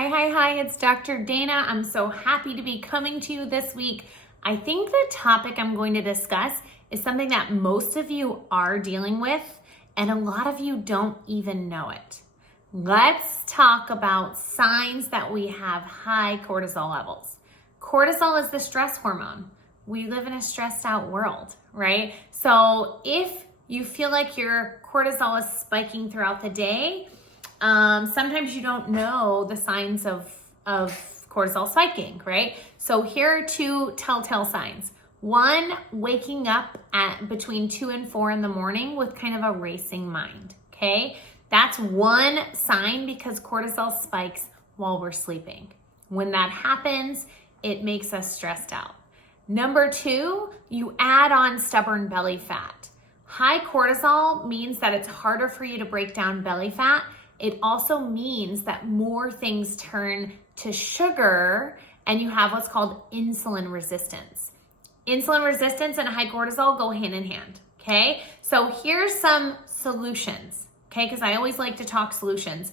Hi, it's Dr. Dana. I'm so happy to be coming to you this week. I think the topic I'm going to discuss is something that most of you are dealing with, and a lot of you don't even know it. Let's talk about signs that we have high cortisol levels. Cortisol is the stress hormone. We live in a stressed out world, right? So if you feel like your cortisol is spiking throughout the day, sometimes you don't know the signs of cortisol spiking, right? So here are two telltale signs. One, waking up at between 2 and 4 in the morning with kind of a racing mind, okay? That's one sign because cortisol spikes while we're sleeping. When that happens, it makes us stressed out. Number 2, you add on stubborn belly fat. High cortisol means that it's harder for you to break down belly fat. It also means that more things turn to sugar and you have what's called insulin resistance. Insulin resistance and high cortisol go hand in hand, okay? So here's some solutions, okay? Because I always like to talk solutions.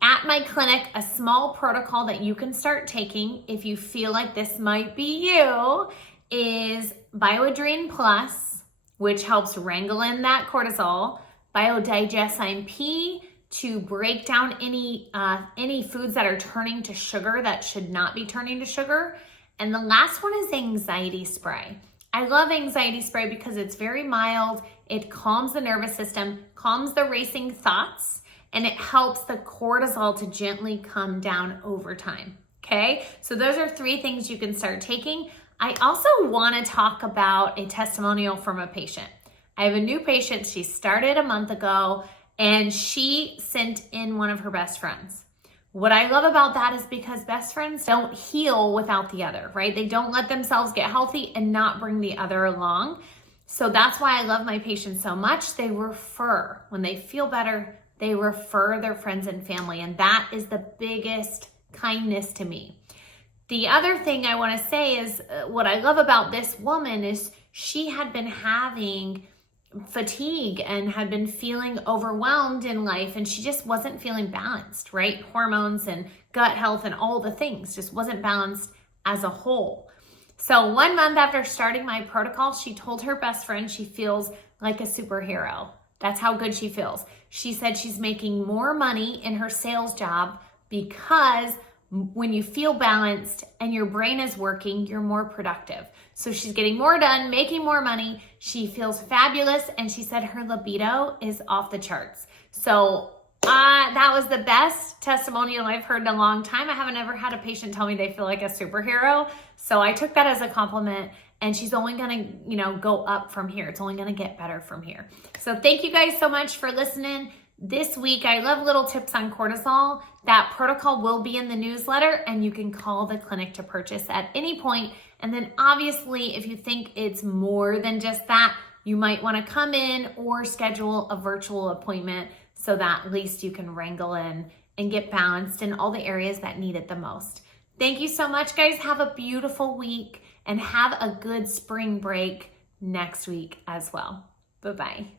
At my clinic, a small protocol that you can start taking if you feel like this might be you is Bio AdrenPlus, which helps wrangle in that cortisol, Bio Digeszyme P, to break down any foods that are turning to sugar that should not be turning to sugar. And the last one is anxiety spray. I love anxiety spray because it's very mild. It calms the nervous system, calms the racing thoughts, and it helps the cortisol to gently come down over time, okay? So those are 3 things you can start taking. I also wanna talk about a testimonial from a patient. I have a new patient, she started a month ago, and she sent in one of her best friends. What I love about that is because best friends don't heal without the other, right? They don't let themselves get healthy and not bring the other along. So that's why I love my patients so much. They refer. When they feel better, they refer their friends and family, and that is the biggest kindness to me. The other thing I want to say is what I love about this woman is she had been having fatigue and had been feeling overwhelmed in life, and she just wasn't feeling balanced, right? Hormones and gut health and all the things just wasn't balanced as a whole. So 1 month after starting my protocol, she told her best friend she feels like a superhero. That's how good she feels. She said she's making more money in her sales job because when you feel balanced and your brain is working, you're more productive. So she's getting more done, making more money. She feels fabulous. And she said her libido is off the charts. So that was the best testimonial I've heard in a long time. I haven't ever had a patient tell me they feel like a superhero. So I took that as a compliment, and she's only gonna, go up from here. It's only gonna get better from here. So thank you guys so much for listening. This week, I love little tips on cortisol. That protocol will be in the newsletter, and you can call the clinic to purchase at any point. And then obviously, if you think it's more than just that, you might want to come in or schedule a virtual appointment so that at least you can wrangle in and get balanced in all the areas that need it the most. Thank you so much, guys. Have a beautiful week and have a good spring break next week as well. Bye-bye.